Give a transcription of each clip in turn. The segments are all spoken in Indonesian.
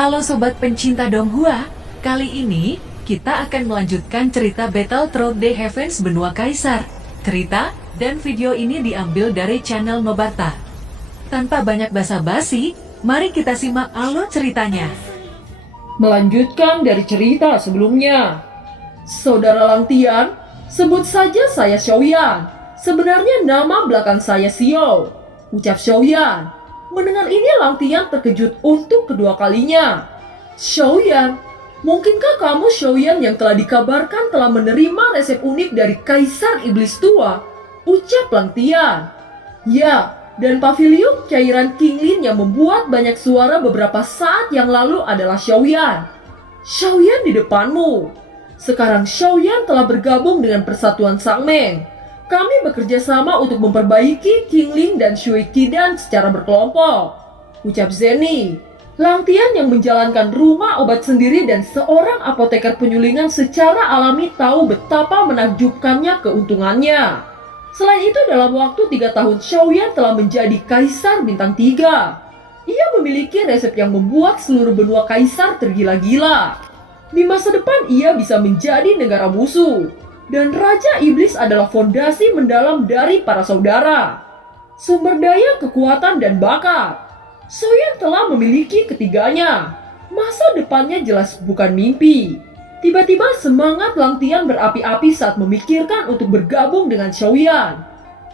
Halo sobat pencinta Donghua, kali ini kita akan melanjutkan cerita Battle Through the Heavens Benua Kaisar. Cerita dan video ini diambil dari channel Mebarta. Tanpa banyak basa-basi, mari kita simak alur ceritanya. Melanjutkan dari cerita sebelumnya. Saudara Langtian, sebut saja saya Xiaoyan. Sebenarnya nama belakang saya Xiao. Ucap Xiaoyan. Mendengar ini Langtian terkejut untuk kedua kalinya. Xiaoyan, mungkinkah kamu Xiaoyan yang telah dikabarkan telah menerima resep unik dari Kaisar Iblis Tua? Ucap Langtian. Ya, dan pavilion cairan Qinglin yang membuat banyak suara beberapa saat yang lalu adalah Xiaoyan. Xiaoyan di depanmu. Sekarang Xiaoyan telah bergabung dengan Persatuan Sangmeng. Kami bekerja sama untuk memperbaiki Qinglin dan Shui Qidan secara berkelompok. Ucap Zenny. Langtian yang menjalankan rumah obat sendiri dan seorang apoteker penyulingan secara alami tahu betapa menakjubkannya keuntungannya. Selain itu dalam waktu 3 tahun Xiaoyan telah menjadi Kaisar Bintang 3. Ia memiliki resep yang membuat seluruh benua Kaisar tergila-gila. Di masa depan ia bisa menjadi negara musuh. Dan Raja Iblis adalah fondasi mendalam dari para saudara. Sumber daya, kekuatan, dan bakat. Xiaoyan telah memiliki ketiganya. Masa depannya jelas bukan mimpi. Tiba-tiba semangat Langtian berapi-api saat memikirkan untuk bergabung dengan Xiaoyan.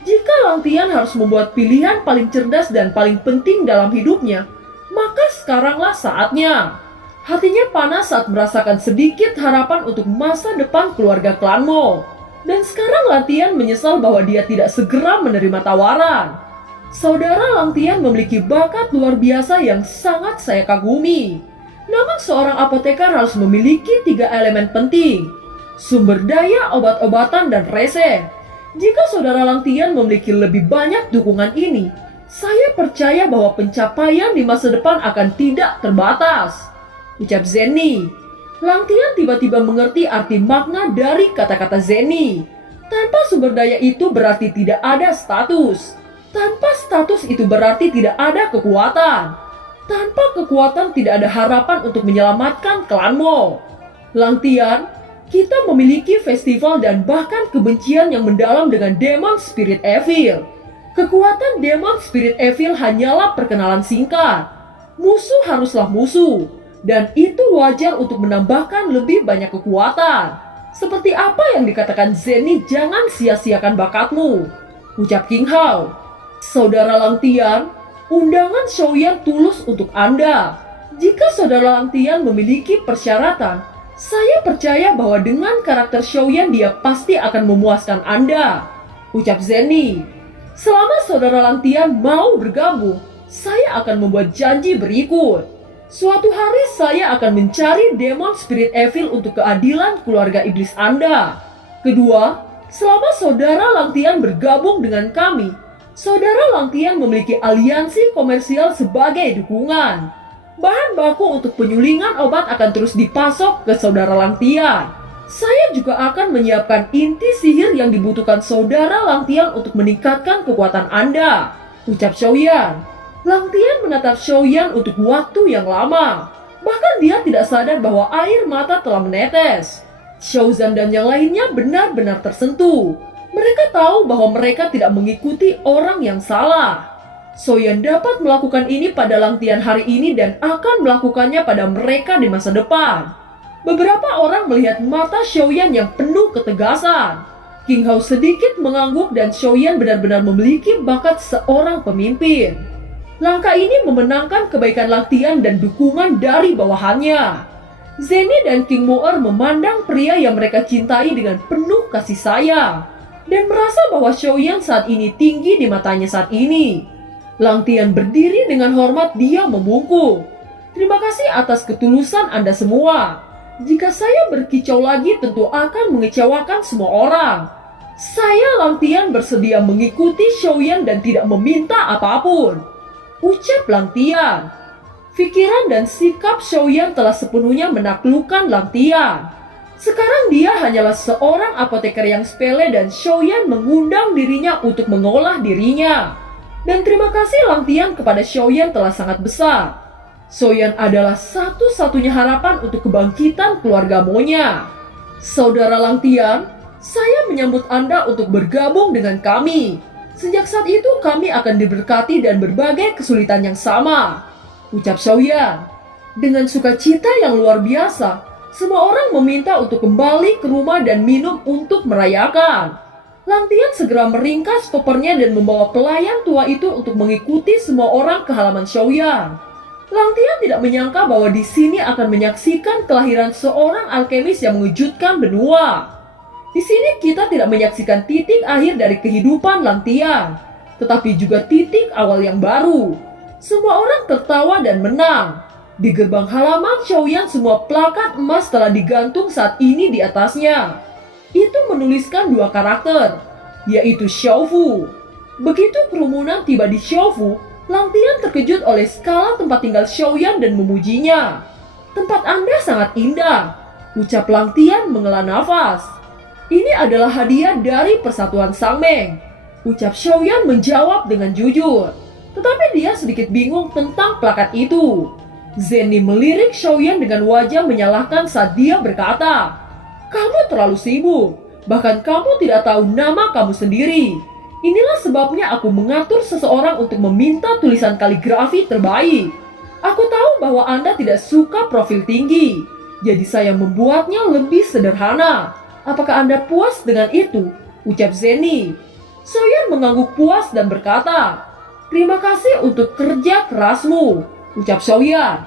Jika Langtian harus membuat pilihan paling cerdas dan paling penting dalam hidupnya, maka sekaranglah saatnya. Hatinya panas saat merasakan sedikit harapan untuk masa depan keluarga klan Mo. Dan sekarang Langtian menyesal bahwa dia tidak segera menerima tawaran. Saudara Langtian memiliki bakat luar biasa yang sangat saya kagumi. Namun seorang apoteker harus memiliki 3 elemen penting. Sumber daya, obat-obatan, dan resep. Jika saudara Langtian memiliki lebih banyak dukungan ini, saya percaya bahwa pencapaian di masa depan akan tidak terbatas. Ucap Zenny. Langtian tiba-tiba mengerti arti makna dari kata-kata Zenny. Tanpa sumber daya itu berarti tidak ada status. Tanpa status itu berarti tidak ada kekuatan. Tanpa kekuatan tidak ada harapan untuk menyelamatkan klan Mo. Langtian, kita memiliki festival dan bahkan kebencian yang mendalam dengan Demon Spirit Evil. Kekuatan Demon Spirit Evil hanyalah perkenalan singkat. Musuh haruslah musuh. Dan itu wajar untuk menambahkan lebih banyak kekuatan. Seperti apa yang dikatakan Zenny, jangan sia-siakan bakatmu. Ucap King Hao. Saudara Langtian, undangan Xiaoyan tulus untuk Anda. Jika saudara Langtian memiliki persyaratan, saya percaya bahwa dengan karakter Xiaoyan dia pasti akan memuaskan Anda. Ucap Zenny. Selama saudara Langtian mau bergabung, saya akan membuat janji berikut. Suatu hari saya akan mencari Demon Spirit Evil untuk keadilan keluarga iblis Anda. Kedua, selama saudara Langtian bergabung dengan kami, saudara Langtian memiliki aliansi komersial sebagai dukungan. Bahan baku untuk penyulingan obat akan terus dipasok ke saudara Langtian. Saya juga akan menyiapkan inti sihir yang dibutuhkan saudara Langtian untuk meningkatkan kekuatan Anda. Ucap Xiaoyan. Langtian menatap Xiaoyan untuk waktu yang lama. Bahkan dia tidak sadar bahwa air mata telah menetes. Xiaozan dan yang lainnya benar-benar tersentuh. Mereka tahu bahwa mereka tidak mengikuti orang yang salah. Xiaoyan dapat melakukan ini pada Langtian hari ini dan akan melakukannya pada mereka di masa depan. Beberapa orang melihat mata Xiaoyan yang penuh ketegasan. King Hao sedikit mengangguk dan Xiaoyan benar-benar memiliki bakat seorang pemimpin. Langkah ini memenangkan kebaikan Langtian dan dukungan dari bawahannya. Zenny dan King Moer memandang pria yang mereka cintai dengan penuh kasih sayang dan merasa bahwa Xiaoyan saat ini tinggi di matanya saat ini. Langtian berdiri dengan hormat, dia membungkuk. Terima kasih atas ketulusan Anda semua. Jika saya berkicau lagi tentu akan mengecewakan semua orang. Saya Langtian bersedia mengikuti Xiaoyan dan tidak meminta apapun. Ucap Langtian. Pikiran dan sikap Xiaoyan telah sepenuhnya menaklukkan Langtian. Sekarang dia hanyalah seorang apoteker yang sepele dan Xiaoyan mengundang dirinya untuk mengolah dirinya. Dan terima kasih Langtian kepada Xiaoyan telah sangat besar. Xiaoyan adalah satu-satunya harapan untuk kebangkitan keluarga Monya. Saudara Langtian, saya menyambut Anda untuk bergabung dengan kami. Sejak saat itu kami akan diberkati dan berbagai kesulitan yang sama, ucap Xiaoyan. Dengan sukacita yang luar biasa, semua orang meminta untuk kembali ke rumah dan minum untuk merayakan. Langtian segera meringkas kopernya dan membawa pelayan tua itu untuk mengikuti semua orang ke halaman Xiaoyan. Langtian tidak menyangka bahwa di sini akan menyaksikan kelahiran seorang alkemis yang mengejutkan benua. Di sini kita tidak menyaksikan titik akhir dari kehidupan Langtian, tetapi juga titik awal yang baru. Semua orang tertawa dan menang. Di gerbang halaman Xiaoyan semua plakat emas telah digantung saat ini di atasnya. Itu menuliskan dua karakter, yaitu Xiaofu. Begitu kerumunan tiba di Xiaofu, Langtian terkejut oleh skala tempat tinggal Xiaoyan dan memujinya. Tempat Anda sangat indah, ucap Langtian menghela nafas. Ini adalah hadiah dari Persatuan Sangmeng, ucap Xiaoyan menjawab dengan jujur. Tetapi dia sedikit bingung tentang plakat itu. Zenny melirik Xiaoyan dengan wajah menyalahkan saat dia berkata, "Kamu terlalu sibuk, bahkan kamu tidak tahu nama kamu sendiri. Inilah sebabnya aku mengatur seseorang untuk meminta tulisan kaligrafi terbaik. Aku tahu bahwa Anda tidak suka profil tinggi, jadi saya membuatnya lebih sederhana. Apakah Anda puas dengan itu?" ucap Zenny. Xiaoyan mengangguk puas dan berkata, "Terima kasih untuk kerja kerasmu," ucap Xiaoyan.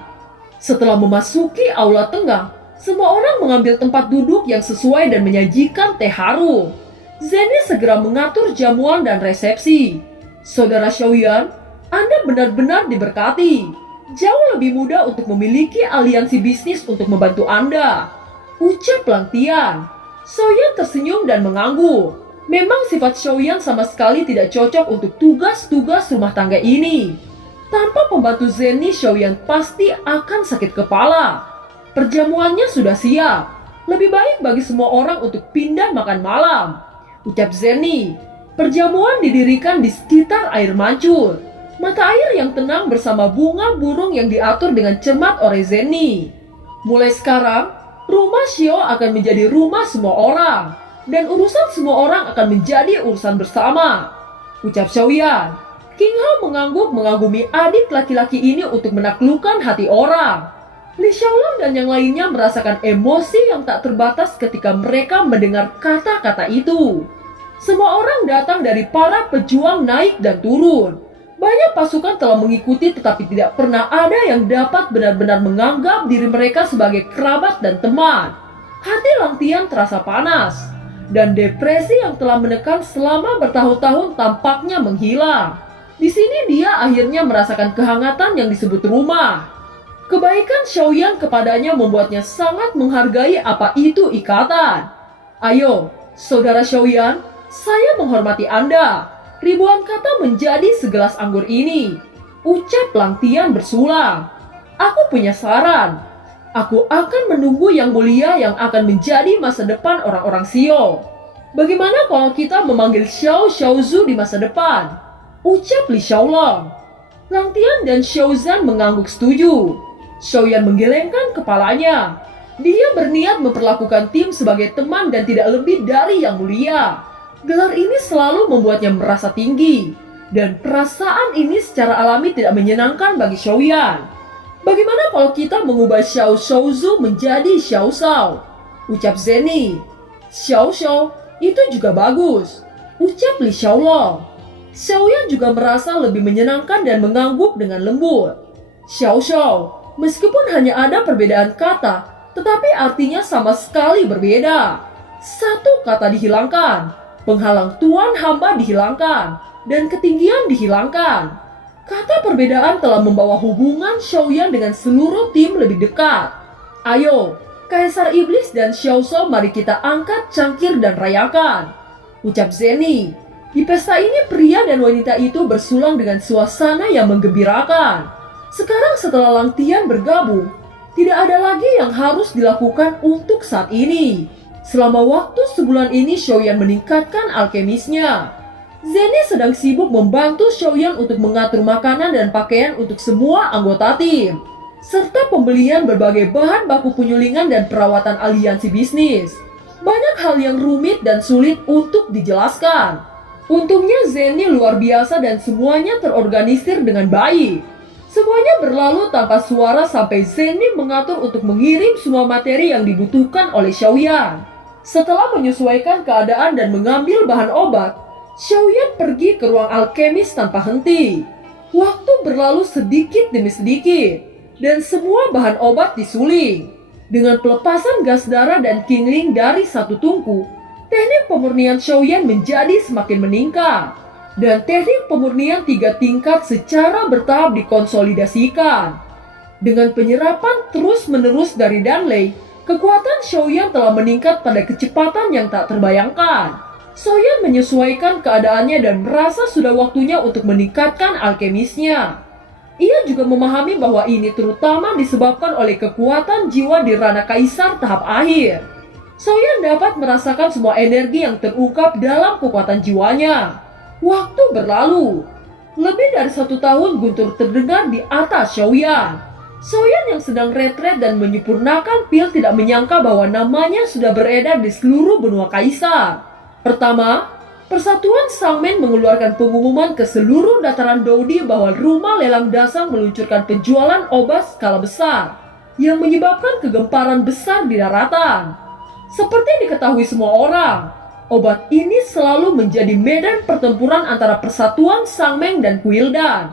Setelah memasuki aula tengah, semua orang mengambil tempat duduk yang sesuai dan menyajikan teh harum. Zenny segera mengatur jamuan dan resepsi. Saudara Xiaoyan, Anda benar-benar diberkati. Jauh lebih mudah untuk memiliki aliansi bisnis untuk membantu Anda, ucap Langtian. Xiaoyan tersenyum dan mengangguk. Memang sifat Xiaoyan sama sekali tidak cocok untuk tugas-tugas rumah tangga ini. Tanpa pembantu Zenny, Xiaoyan pasti akan sakit kepala. Perjamuannya sudah siap. Lebih baik bagi semua orang untuk pindah makan malam, ucap Zenny. Perjamuan didirikan di sekitar air mancur. Mata air yang tenang bersama bunga burung yang diatur dengan cermat oleh Zenny. Mulai sekarang, rumah Xiao akan menjadi rumah semua orang, dan urusan semua orang akan menjadi urusan bersama, ucap Xiaoyan. King Hao mengangguk mengagumi adik laki-laki ini untuk menaklukkan hati orang. Li Xiaolong dan yang lainnya merasakan emosi yang tak terbatas ketika mereka mendengar kata-kata itu. Semua orang datang dari para pejuang naik dan turun. Banyak pasukan telah mengikuti tetapi tidak pernah ada yang dapat benar-benar menganggap diri mereka sebagai kerabat dan teman. Hati Langtian terasa panas, dan depresi yang telah menekan selama bertahun-tahun tampaknya menghilang. Di sini dia akhirnya merasakan kehangatan yang disebut rumah. Kebaikan Xiaoyan kepadanya membuatnya sangat menghargai apa itu ikatan. "Ayo, saudara Xiaoyan, saya menghormati Anda." Ribuan kata menjadi segelas anggur ini, ucap Langtian bersulang. "Aku punya saran. Aku akan menunggu yang mulia yang akan menjadi masa depan orang-orang Xiao. Bagaimana kalau kita memanggil Xiao Xiaozu di masa depan?" ucap Li Xiaolong. Langtian dan Xiaozan mengangguk setuju. Xiaoyan menggelengkan kepalanya. Dia berniat memperlakukan tim sebagai teman dan tidak lebih dari yang mulia. Gelar ini selalu membuatnya merasa tinggi, dan perasaan ini secara alami tidak menyenangkan bagi Xiaoyan. "Bagaimana kalau kita mengubah Xiao Xiaozu menjadi Xiao Shao?" ucap Zenny. "Xiao Shao itu juga bagus," ucap Li Xiaolong. Xiaoyan juga merasa lebih menyenangkan dan mengangguk dengan lembut. "Xiao Shao, meskipun hanya ada perbedaan kata, tetapi artinya sama sekali berbeda. Satu kata dihilangkan, penghalang tuan hamba dihilangkan, dan ketinggian dihilangkan." Kata perbedaan telah membawa hubungan Xiaoyan dengan seluruh tim lebih dekat. "Ayo, Kaisar Iblis dan Xiao Shao, mari kita angkat cangkir dan rayakan," ucap Zenny. Di pesta ini pria dan wanita itu bersulang dengan suasana yang menggembirakan. Sekarang setelah Langtian bergabung, tidak ada lagi yang harus dilakukan untuk saat ini. Selama waktu sebulan ini Xiaoyan meningkatkan alkemisnya. Zenny sedang sibuk membantu Xiaoyan untuk mengatur makanan dan pakaian untuk semua anggota tim. serta pembelian berbagai bahan baku penyulingan dan perawatan aliansi bisnis. Banyak hal yang rumit dan sulit untuk dijelaskan. Untungnya Zenny luar biasa dan semuanya terorganisir dengan baik. Semuanya berlalu tanpa suara sampai Zenny mengatur untuk mengirim semua materi yang dibutuhkan oleh Xiaoyan. Setelah menyesuaikan keadaan dan mengambil bahan obat, Xiaoyan pergi ke ruang alkemis tanpa henti. Waktu berlalu sedikit demi sedikit, dan semua bahan obat disuling. Dengan pelepasan gas darah dan Qingling dari satu tungku, teknik pemurnian Xiaoyan menjadi semakin meningkat. Dan teknik pemurnian 3 tingkat secara bertahap dikonsolidasikan. Dengan penyerapan terus-menerus dari Danlei, kekuatan Xiaoyan telah meningkat pada kecepatan yang tak terbayangkan. Xiaoyan menyesuaikan keadaannya dan merasa sudah waktunya untuk meningkatkan alkemisnya. Ia juga memahami bahwa ini terutama disebabkan oleh kekuatan jiwa di ranah kaisar tahap akhir. Xiaoyan dapat merasakan semua energi yang terungkap dalam kekuatan jiwanya. Waktu berlalu. Lebih dari 1 tahun guntur terdengar di atas Xiaoyan. Xiaoyan yang sedang retret dan menyempurnakan pil tidak menyangka bahwa namanya sudah beredar di seluruh benua kaisar. Pertama, Persatuan Sangmen mengeluarkan pengumuman ke seluruh dataran Dodi bahwa rumah lelang dasar meluncurkan penjualan obat skala besar yang menyebabkan kegemparan besar di daratan. Seperti diketahui semua orang, obat ini selalu menjadi medan pertempuran antara Persatuan Sangmeng dan Kuildan.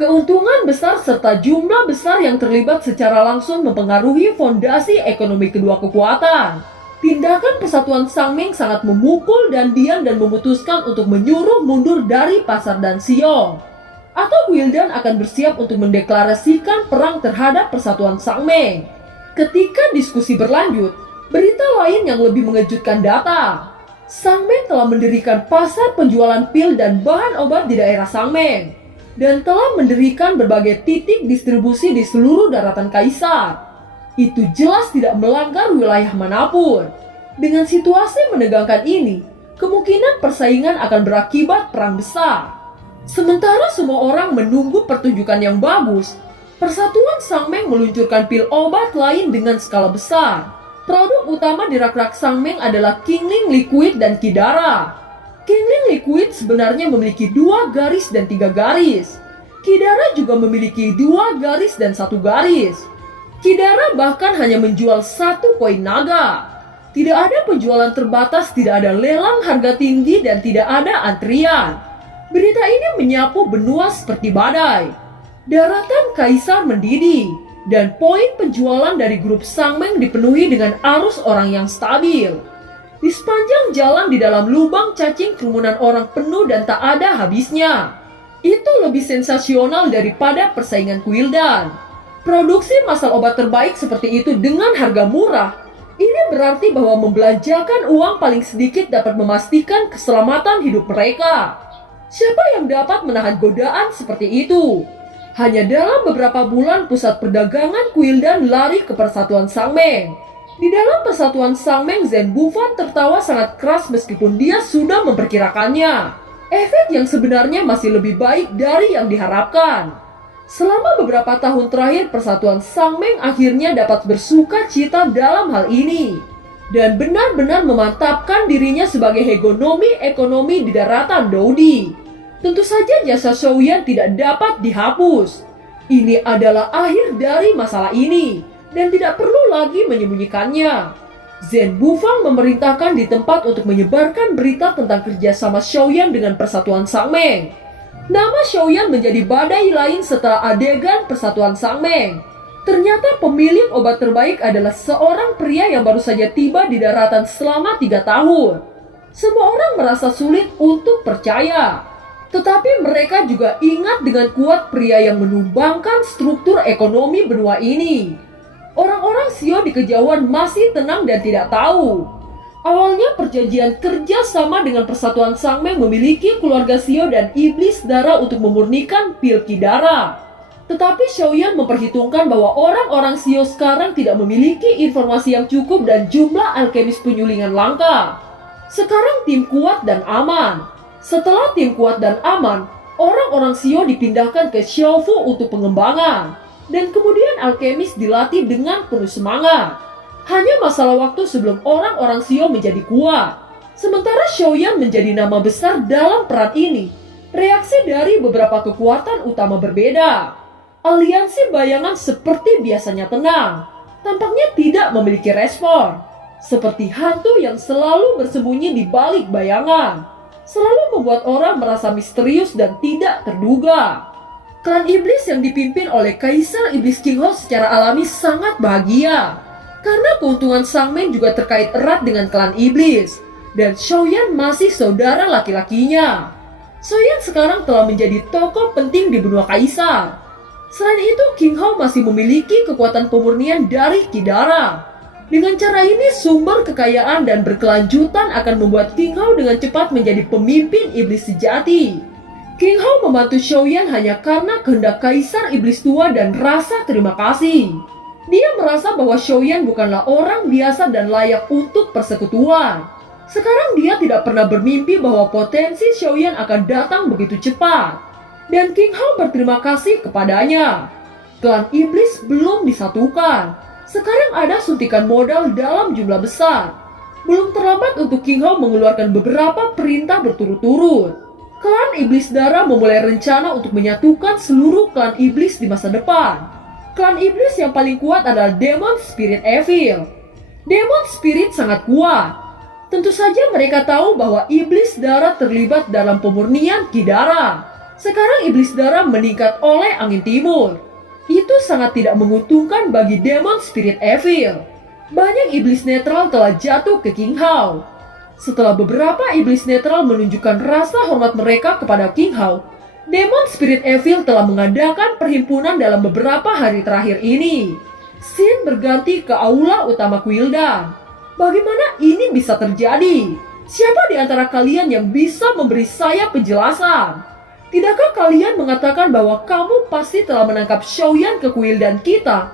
Keuntungan besar serta jumlah besar yang terlibat secara langsung mempengaruhi fondasi ekonomi kedua kekuatan. Tindakan Persatuan Sangmeng sangat memukul dan diam dan memutuskan untuk menyuruh mundur dari pasar dan Xiong. Atau Kuildan akan bersiap untuk mendeklarasikan perang terhadap Persatuan Sangmeng. Ketika diskusi berlanjut, berita lain yang lebih mengejutkan datang. Sangmeng telah mendirikan pasar penjualan pil dan bahan obat di daerah Sangmeng dan telah mendirikan berbagai titik distribusi di seluruh daratan kaisar. Itu jelas tidak melanggar wilayah manapun. Dengan situasi menegangkan ini, kemungkinan persaingan akan berakibat perang besar. Sementara semua orang menunggu pertunjukan yang bagus, Persatuan Sangmeng meluncurkan pil obat lain dengan skala besar. Produk utama di rak-rak Sangmeng adalah Qingling Liquid dan Qidara. Qingling Liquid sebenarnya memiliki 2 garis dan 3 garis. Qidara juga memiliki 2 garis dan 1 garis. Qidara bahkan hanya menjual 1 koin naga. Tidak ada penjualan terbatas, tidak ada lelang harga tinggi, dan tidak ada antrian. Berita ini menyapu benua seperti badai. Daratan kaisar mendidih, dan poin penjualan dari grup Sangmeng dipenuhi dengan arus orang yang stabil. Di sepanjang jalan di dalam lubang cacing kerumunan orang penuh dan tak ada habisnya. Itu lebih sensasional daripada persaingan Kuildan. Produksi masal obat terbaik seperti itu dengan harga murah, ini berarti bahwa membelanjakan uang paling sedikit dapat memastikan keselamatan hidup mereka. Siapa yang dapat menahan godaan seperti itu? Hanya dalam beberapa bulan pusat perdagangan Kuildan lari ke Persatuan Sangmeng. Di dalam Persatuan Sangmeng, Zhen Bufan tertawa sangat keras meskipun dia sudah memperkirakannya. Efek yang sebenarnya masih lebih baik dari yang diharapkan. Selama beberapa tahun terakhir, Persatuan Sangmeng akhirnya dapat bersuka cita dalam hal ini dan benar-benar memantapkan dirinya sebagai hegemomi ekonomi di daratan Dodi. Tentu saja jasa Xiaoyan tidak dapat dihapus. Ini adalah akhir dari masalah ini dan tidak perlu lagi menyembunyikannya. Zhen Bufang memerintahkan di tempat untuk menyebarkan berita tentang kerjasama Xiaoyan dengan Persatuan Sangmeng. Nama Xiaoyan menjadi badai lain setelah adegan Persatuan Sangmeng. Ternyata pemilik obat terbaik adalah seorang pria yang baru saja tiba di daratan selama 3 tahun. Semua orang merasa sulit untuk percaya. Tetapi mereka juga ingat dengan kuat pria yang menumbangkan struktur ekonomi benua ini. Orang-orang Xio di kejauhan masih tenang dan tidak tahu. Awalnya perjanjian kerja sama dengan Persatuan Sangmeng memiliki keluarga Xio dan iblis darah untuk memurnikan pil Qidara. Tetapi Xiaoyan memperhitungkan bahwa orang-orang Xio sekarang tidak memiliki informasi yang cukup dan jumlah alkemis penyulingan langka. Sekarang tim kuat dan aman. Setelah tim kuat dan aman, orang-orang Xio dipindahkan ke Xiaofu untuk pengembangan. Dan kemudian alkemis dilatih dengan penuh semangat. Hanya masalah waktu sebelum orang-orang Xiao menjadi kuat. Sementara Xiaoyan menjadi nama besar dalam peran ini. Reaksi dari beberapa kekuatan utama berbeda. Aliansi bayangan seperti biasanya tenang. Tampaknya tidak memiliki respon. Seperti hantu yang selalu bersembunyi di balik bayangan. Selalu membuat orang merasa misterius dan tidak terduga. Klan iblis yang dipimpin oleh Kaisar Iblis King Hao secara alami sangat bahagia. Karena keuntungan Sangmen juga terkait erat dengan klan iblis. Dan Xiaoyan masih saudara laki-lakinya. Xiaoyan sekarang telah menjadi tokoh penting di benua Kaisar. Selain itu, King Hao masih memiliki kekuatan pemurnian dari Kidara. Dengan cara ini, sumber kekayaan dan berkelanjutan akan membuat King Hao dengan cepat menjadi pemimpin iblis sejati. King Hao membantu Xiaoyan hanya karena kehendak Kaisar Iblis Tua dan rasa terima kasih. Dia merasa bahwa Xiaoyan bukanlah orang biasa dan layak untuk persekutuan. Sekarang dia tidak pernah bermimpi bahwa potensi Xiaoyan akan datang begitu cepat. Dan King Hao berterima kasih kepadanya. Klan iblis belum disatukan. Sekarang ada suntikan modal dalam jumlah besar. Belum terlambat untuk King Hao mengeluarkan beberapa perintah berturut-turut. Klan iblis darah memulai rencana untuk menyatukan seluruh klan iblis di masa depan. Klan iblis yang paling kuat adalah Demon Spirit Evil. Demon Spirit sangat kuat. Tentu saja mereka tahu bahwa iblis darah terlibat dalam pemurnian Kidara. Sekarang iblis darah meningkat oleh angin timur. Itu sangat tidak menguntungkan bagi Demon Spirit Evil. Banyak iblis netral telah jatuh ke King Hao. Setelah beberapa iblis netral menunjukkan rasa hormat mereka kepada King Hao, Demon Spirit Evil telah mengadakan perhimpunan dalam beberapa hari terakhir ini. Scene berganti ke aula utama Quildan. Bagaimana ini bisa terjadi? Siapa di antara kalian yang bisa memberi saya penjelasan? Tidakkah kalian mengatakan bahwa kamu pasti telah menangkap Xiaoyan ke Quildan kita?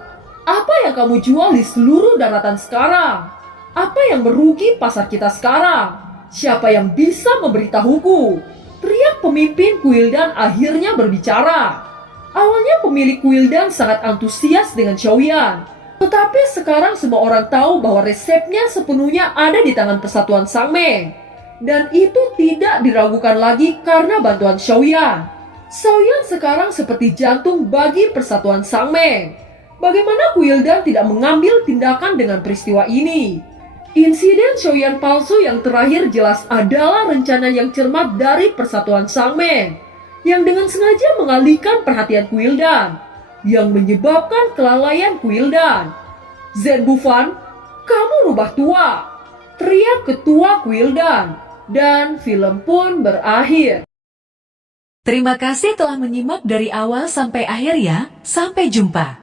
Apa yang kamu jual di seluruh daratan sekarang? Apa yang merugi pasar kita sekarang? Siapa yang bisa memberitahuku? Teriak pemimpin Quildan akhirnya berbicara. Awalnya pemilik Quildan sangat antusias dengan Xiaoyan. Tetapi sekarang semua orang tahu bahwa resepnya sepenuhnya ada di tangan Persatuan Sangmen. Dan itu tidak diragukan lagi karena bantuan Xiaoyan. Xiaoyan sekarang seperti jantung bagi Persatuan Sangmen. Bagaimana Quildan tidak mengambil tindakan dengan peristiwa ini? Insiden Xiaoyan palsu yang terakhir jelas adalah rencana yang cermat dari Persatuan Sangmen. Yang dengan sengaja mengalihkan perhatian Quildan. Yang menyebabkan kelalaian Quildan. Zen Bufan, kamu rubah tua, teriak ketua Quildan. Dan film pun berakhir. Terima kasih telah menyimak dari awal sampai akhir ya. Sampai jumpa.